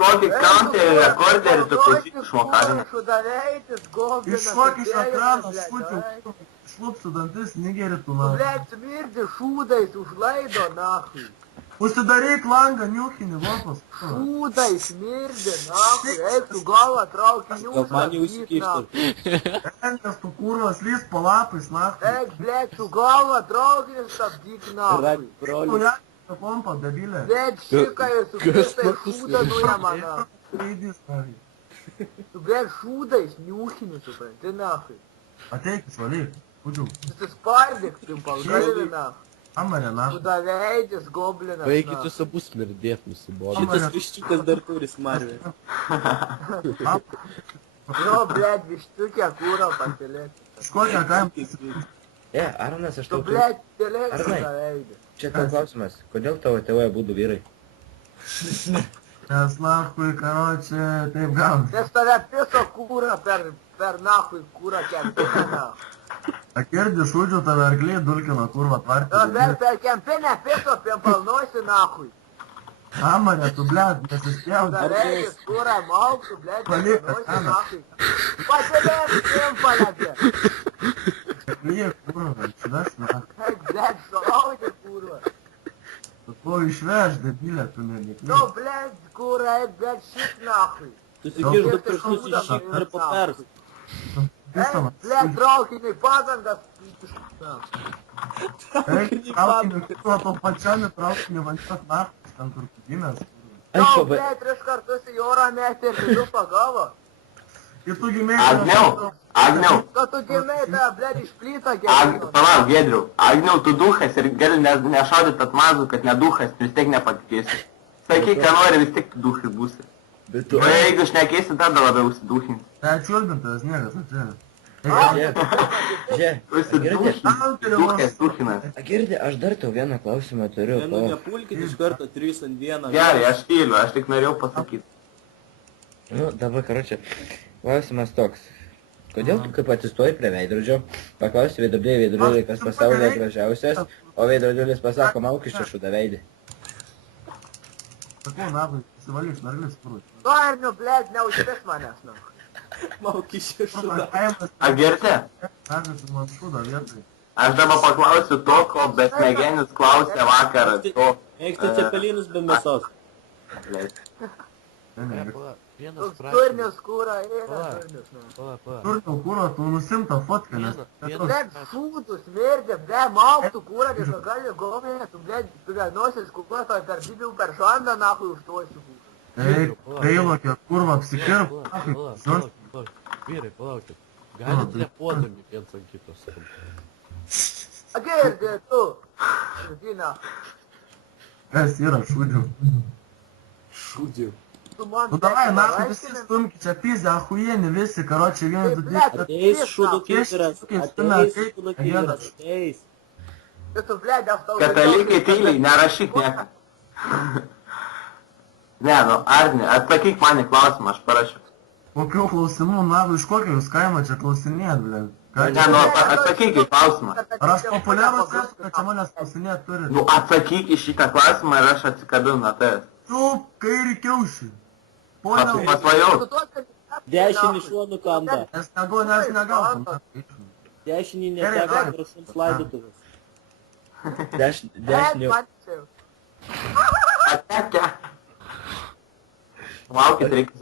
Kokį counterį rekorderį tu klausyk išmokarinį. Iššok iš ekrano, šūdžiu. Šlupsiu dantis, negeri tu man. Блядь, сmirdi šūdais užlaido, nahui. Užsidaryk langą, niuchinį, lopas. Šūdai smirdi, nahui. Eik tu galvą trauki niūsą. Man jau įsikišti. Enkas tu kurvas, lys po lapais, nahui. Eik, blėt, tu galvą trauki ir stabdyk, nahui. Broli. Pompa, debilė. Blėt, šikai su kristai šūdą nuėma, nahui. Raidys, nahui. Tu, blėt, šūdais niūchinį, supranti, nahui. Ateik, išvalyk. Pudžiu. Susispardyk, pimpal, galvi, nahui. Amarė, nahui. Šūdaveidis, goblinas, Baikit nahui. jūs abu smirdėt nusibodo. Šitas viščiukas dar turi smarvę. Jo, blėt, vištukė kūro pasilėti. Iš kokią kaimą? Arnas, aš Tu, tau turiu. blėt, telėk Arnai. šūdaveidį. Čia tau klausimas. Kodėl tavo tėvai būdų vyrai? Nes, nahui, karočią, taip gauni. Nes tave piso kūrą per nahui kūrą kempinę, nahui. Akirdi šūdžių tave arkliai dulkino kurva tvartį. Bet per kempinę piso pimpalnosi, nahui. Amarė, tu, blėt, nesispjauk. Dareikis kūrą mauktų, blėt, Palik, pimpalnosi, Ana. nahui. Pasilėk pimpalę, blėt. Akliai kurva, išveš, nahui. Eik, blėt, šaudė kūrą. Tu to išveš, debilė, tu Nu, nelikliai. blėt, kūrą, eik, blėt, šit, nahui. Susikiš du pirštus į šį ir papers. Eik, blėt, traukinį padangas. Eik, traukinį, kurva, to pačiam traukinį vančias naftas, ten kur kudinės. Nu, blėt, 3 kartus į orą metė ir vidu pagavo. Ir tu gimėjai... Agniau, Kad tu gimei, tai, blėt, išplyta palauk, Giedriau, Agniau, tu duchas ir gali nešaudyt atmazų, kad ne duchas, vis tiek nepatikėsi. Sakyk, ką nori, vis tiek duchai būsi. Bet tu... O jeigu šnekėsi, tada labiau užsiduchinsi. Tai čiulbintas, niekas, atėjo. Duchas, duchinas. Girdi, aš dar tau vieną klausimą turiu. Nu, nepulkit iš karto 3 ant 1. Gerai, aš tyliu, aš tik norėjau pasakyti. Nu, dabar, karočią, klausimas toks. Kodėl tu kaip atsistoji prie veidrodžio, paklausi veidrodėlį, kas pasaulyje gražiausias, o veidrodėlis pasako, mauk iš čia šūdaveidį. Sakau, nabai, įsivalyk, narglis sprūs. To ir, nu, blėt, neužpės manęs, nu. Maukyšė šuda. Agirte, Narglis man šūda vietoj. aš dabar paklausiu to, ko besmegenis klausė vakar. Eik tu cepelinus be mėsos. Toks turnius kūra yra, turnius, nu. Turniau kūro, tu nusimta fotką, nes... Blėt, šūdus, mėrdė, blėt, mauktų kūrą, kai gali gomė, tu, blėt, nosis kūrą, to per bibių per šandą, nahui, užtuosiu kūrą. Eik, peilokė, kurva, apsikirp, nahui, žos. Vyrai, palaukit. Galit repodami viens ant kitos. Agirdi, tu, žudina, Kas yra šūdžių? Šūdžiu. tu man... Nu davai, nahui, visi stumki, čia pizė, ahujieni visi, karočią, vienas, du, trys. Ateis šūdų kikiras. Ateis šūdų kikiras. Ateis. Tu, blėt, aš tau... Katalikai tyliai, nerašyk nieką. Ne, nu, Arni, atsakyk man į klausimą, aš parašiau. Kokių klausimų, nahui, iš kokio jūs kaimo čia klausinėt, blė? Ne, nu, atsakyk į klausimą. Ar aš populiarus esu, kad čia manęs klausinėt turi? Nu, atsakyk į šitą klausimą ir aš atsikabinu nuo tavęs. Tu, kairį kiaušį. Ponia, Pasvajau. Dešinį šuo nukanda. nes negautum. Dešinį neteko prašums laidotuvės. Dešinio. Atekę. Laukit, reikia